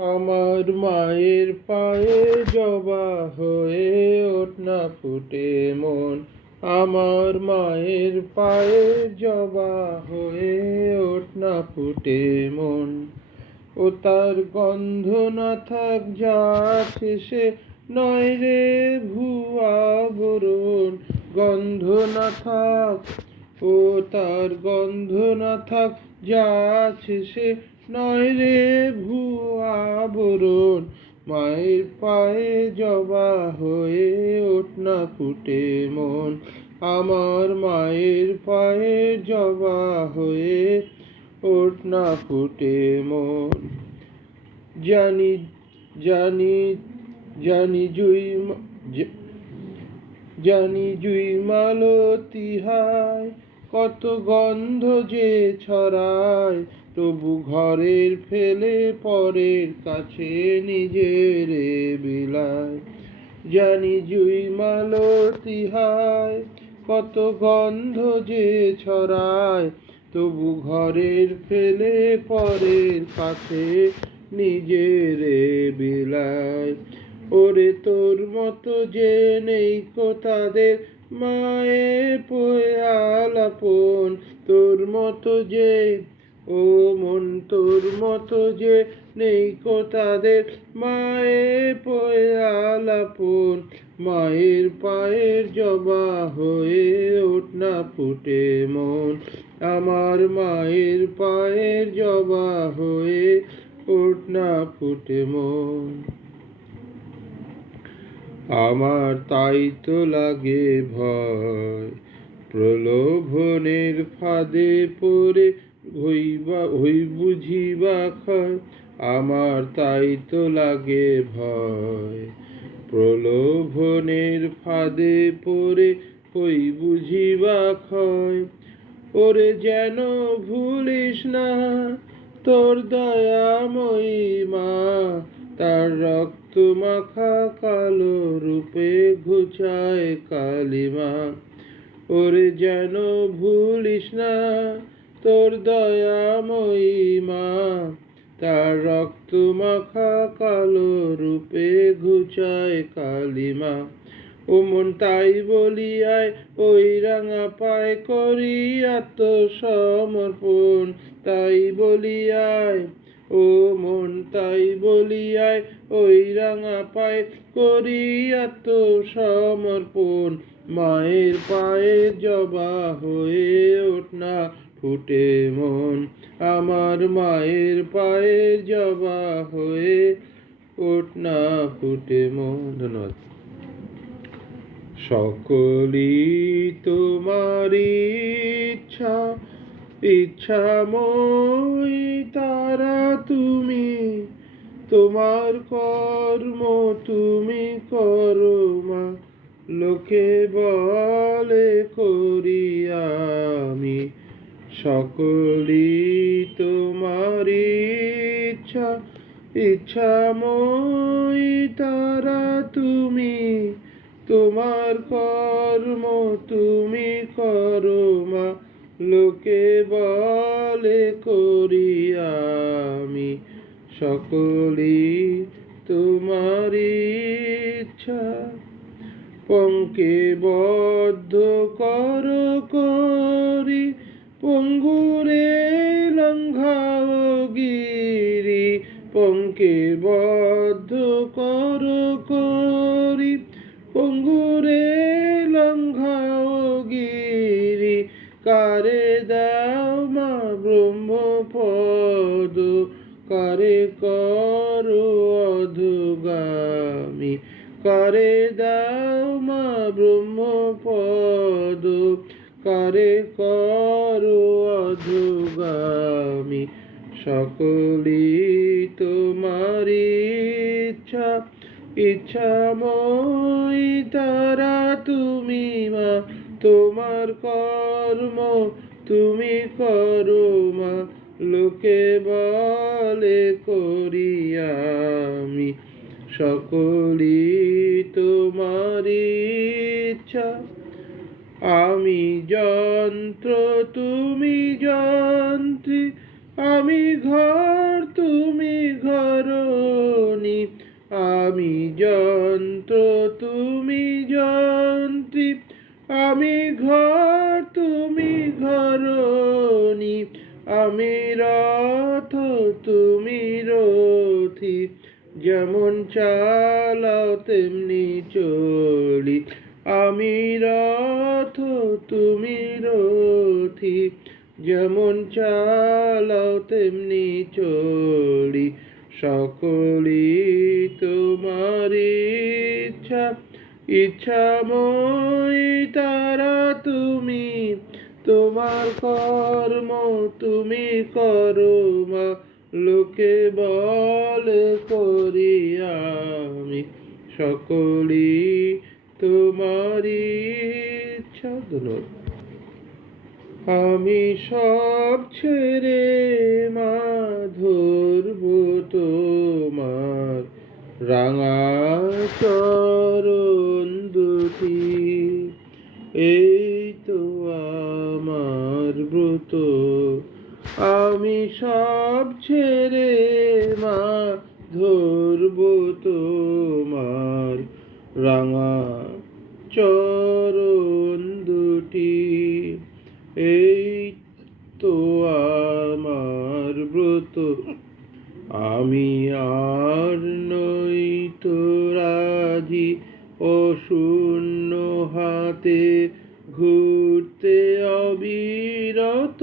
আমার মায়ের পায়ে জবা হয়ে ওঠ না, ফুটে মন। আমার মায়ের পায়ে জবা হয়ে ওঠ না, ফুটে মন। ও তার গন্ধ না থাক, যা শেষে নয় রে ভুয়া বরণ। গন্ধ না থাক, ও তার গন্ধ না থাক, যা শেষে নয় রে ভুয়া বরণ মায়ের পায়ে জবা হয়ে ওঠ না ফুটে মন। আমার মায়ের পায়ে জবা হয়ে ওঠ না ফুটে মন। জানি জানি জানি জুই জানি জুই মালতি হায়। কত গন্ধ যে ছড়ায়, তবু ঘরের ফেলে পরের কাছে নিজের বিলায় জানি জুই মালতি হায়, কত গন্ধ যে ছড়ায়, তবু ঘরের ফেলে পরের কাছে নিজের বিলায় ওরে তোর মতো যে নেই কো তাদের মায়ে পয়ালাপন তোর মতো যে, ও মন তোর মতো যে, নেই কো তাদের। মায়ে পোয়ালাপন মায়ের পায়ের জবা হয়ে ওঠ না ফুটে মন। আমার মায়ের পায়ের জবা হয়ে ওঠ না ফুটে মন। আমার তাই তো লাগে ভয়। প্রলোভনের ফাঁদে পড়ে হইবা, হই বুঝিবা ক্ষয়। আমার তাই তো লাগে ভয়। প্রলোভনের ফাঁদে পড়ে হই বুঝিবা ক্ষয়। ওরে যেন ভুলিস না তোর দয়াময়ী মা। তার রক্ত মাখা কালো রূপে ঘুচায় কালিমা। ওরে যেন ভুলিস না তোর দয়াময়ী মা। তার রক্ত মাখা কালো রূপে ঘুচায় কালিমা। ও মন তাই বলিয়ায়, ওই রাঙা পায় করি আত্মসমর্পণ। তাই বলিয়ায় ও মন তাই বলিয়ায় ওই রাঙা পায় করি সমর্পণ মায়ের পায়ে জবা হয়ে ওঠ না, ফুটে মন। আমার মায়ের পায়ে জবা হয়ে ওঠ না, ফুটে মন। ধন্যবাদ। সকলই তোমার ইচ্ছা তারা তুমি তোমার কর্ম তুমি করো মা। লোকে বলে, করি আমি। সকলই তোমার ইচ্ছা। ইচ্ছাময় তারা তুমি। তোমার কর্ম তুমি করো মা। লোকে বলে, করি আমি। সকলই তোমার ইচ্ছা। পঙ্কে বদ্ধ কর করি, পঙ্গুরে লঙ্ঘাও গিরি। পঙ্কে বদ্ধ কর করি, পঙ্গুরে লঙ্ঘাও গিরি। কারে দাও মা ব্রহ্মপদ কারে করো কারে দাও মা ব্রহ্মপদ। কারে করো অধগামী। সকলই তোমার ইচ্ছা। ইচ্ছাময় তারা তুমি মা। তোমার কর্ম তুমি করো মা। লোকে বলে করি আমি সকলই তোমার ইচ্ছা। আমি যন্ত্র, তুমি যন্ত্রী। আমি ঘর, তুমি ঘর আমি যন্ত্র, তুমি যন্ত্রী। আমি ঘর, তুমি ঘরণী। আমি তুমি রথি, যেমন চালাও তেমনি চলি। আমি রথ, তুমি রথি, যেমন চালাও তেমনি চলি। সকলি তোমার ইচ্ছা ইচ্ছা, ইচ্ছাময় তারা তুমি। তোমার কর্ম তুমি করো মা লোকে বল করি আমি সকলি তোমার আমি সব ছেড়ে মা ধরব তোমার রাঙা চরণ দুটি। এই তো আমার ব্রত। আমি সব ছেড়ে মা ধরব তোমার রাঙা চরণ দুটি। এই তো আমার ব্রত। আমি আর নই তো রাজি ও শূন্য হাতে ঘুরতে অবিরত।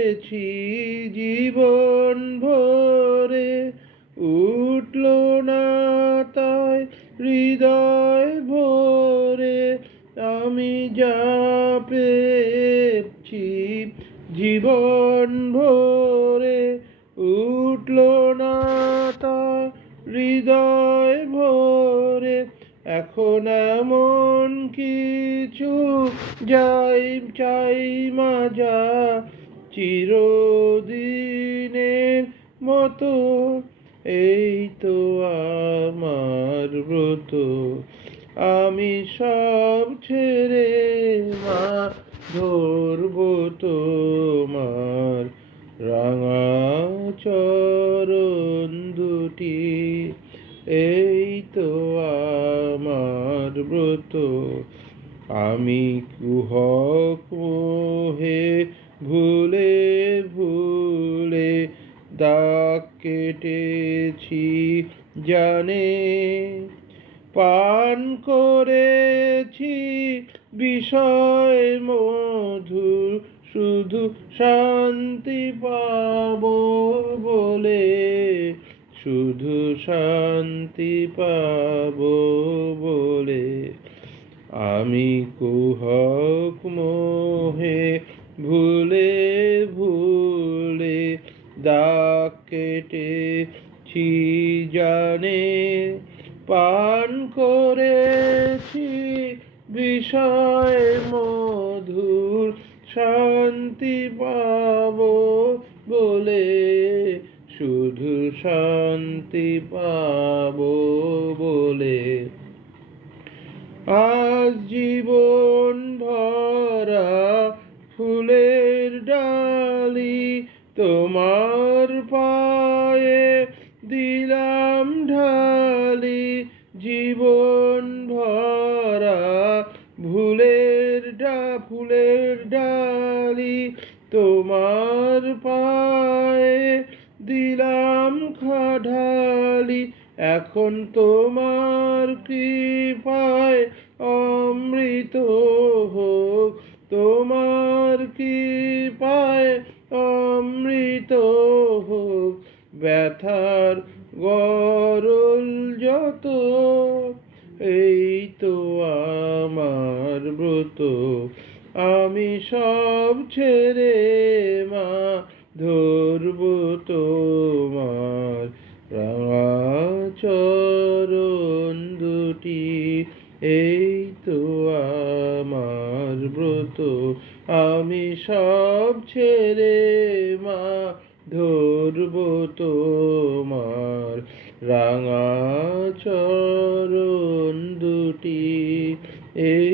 হৃদয় ভরে এখন এমন কিছু যাই, চাই মাজা চিরদিনের মতো। এই তো আমার ব্রত। আমি সব ছেড়ে মা ধরব তোমার রাঙা চরণ। দুটি এই তো আমার ব্রত। আমি কুহক মোহে ভুলে ভুলে দাগ কেটেছি জানে শুধু শান্তি পাব বলে আমি কুহক মোহে ভুলে ভুলে দাগ কেটেছি জানে, পান করেছি বিষয় মধুর শান্তি পাব বলে শুধু শান্তি পাব বলে আজ জীবন ভরা ফুলের ডালি তোমার পায়ে দিলাম খাঢালি, এখন তোমার কৃপায় অমৃত হোক। তোমার কৃপায় অমৃত হোক। ব্যথার গরল যত, এই তো আমার ব্রত। আমি সব ছেড়ে আমি সব ছেড়ে মা ধরব তোমার রাঙা চরণ দুটি। এই